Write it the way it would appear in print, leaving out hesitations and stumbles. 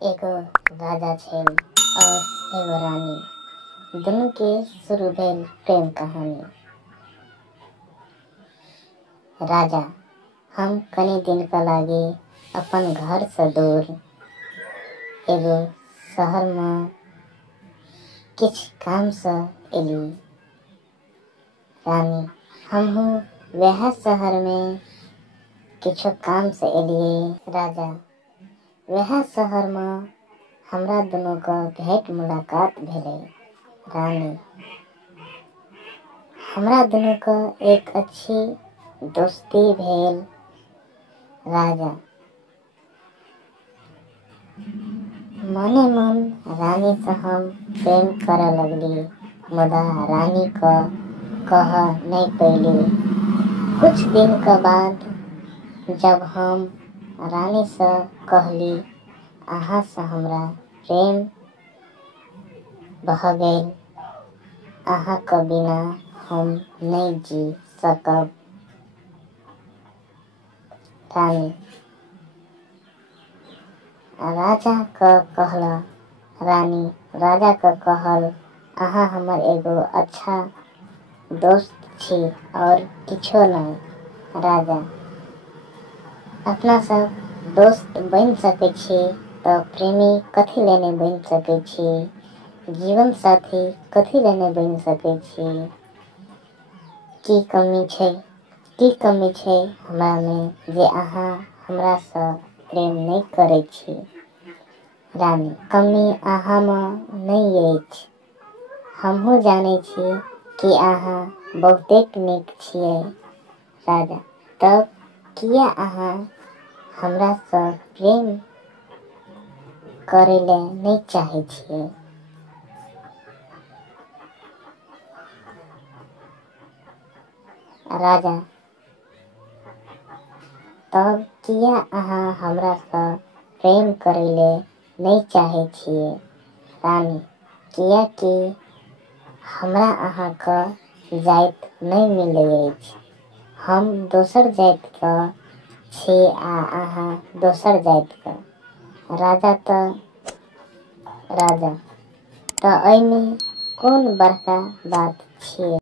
एगो राजा छे और एगो रानी, दुनू के शुरू भेल प्रेम कहानी। राजा हम कनी दिन का लागी अपन घर से दूर एगो शहर में किछ काम से एली। रानी हमहू वह शहर में किछो काम से एलिए। राजा वह शहर में हमरा दोनों का भेंट मुलाकात भेले। रानी हमरा दोनों का एक अच्छी दोस्ती भेल। राजा मने मन रानी से हम प्रेम करे लगली, मुदा रानी का कह नहीं पैली। कुछ दिन के बाद जब हम रानी से कहली अहाँ से हमरा प्रेम भऽ गेल, अहाँ के बिना हम नहीं जी सकब। रानी राजा का कहला, रानी राजा का कहल अहाँ हमर एगो अच्छा दोस्त छी और किछो नहीं। राजा अपना सब दोस्त बन सके छी तो प्रेमी कथी लेने बन सके छी, जीवन साथी कथी लेने बन सके छी। की कमी छै हमरा में जे अहाँ हमरा से प्रेम नहीं करे छी। रानी कमी अहाँ में नहीं अछि, हमहू जाने छी कि अहाँ बहुते नीक छियै। राजा तब किया अहाँ हमरा से प्रेम करे ले नहीं चाहे छियै। राजा तब किया अहाँ हमरा से प्रेम करे ले नहीं चाहे छियै। रानी किया कि हमरा अहाँ का जाइत नहीं मिले अछि, हम दोसर जाइत का छी आ अहाँ दोसर जाइत का। राजा त एमे कोन बड़का बात छियै।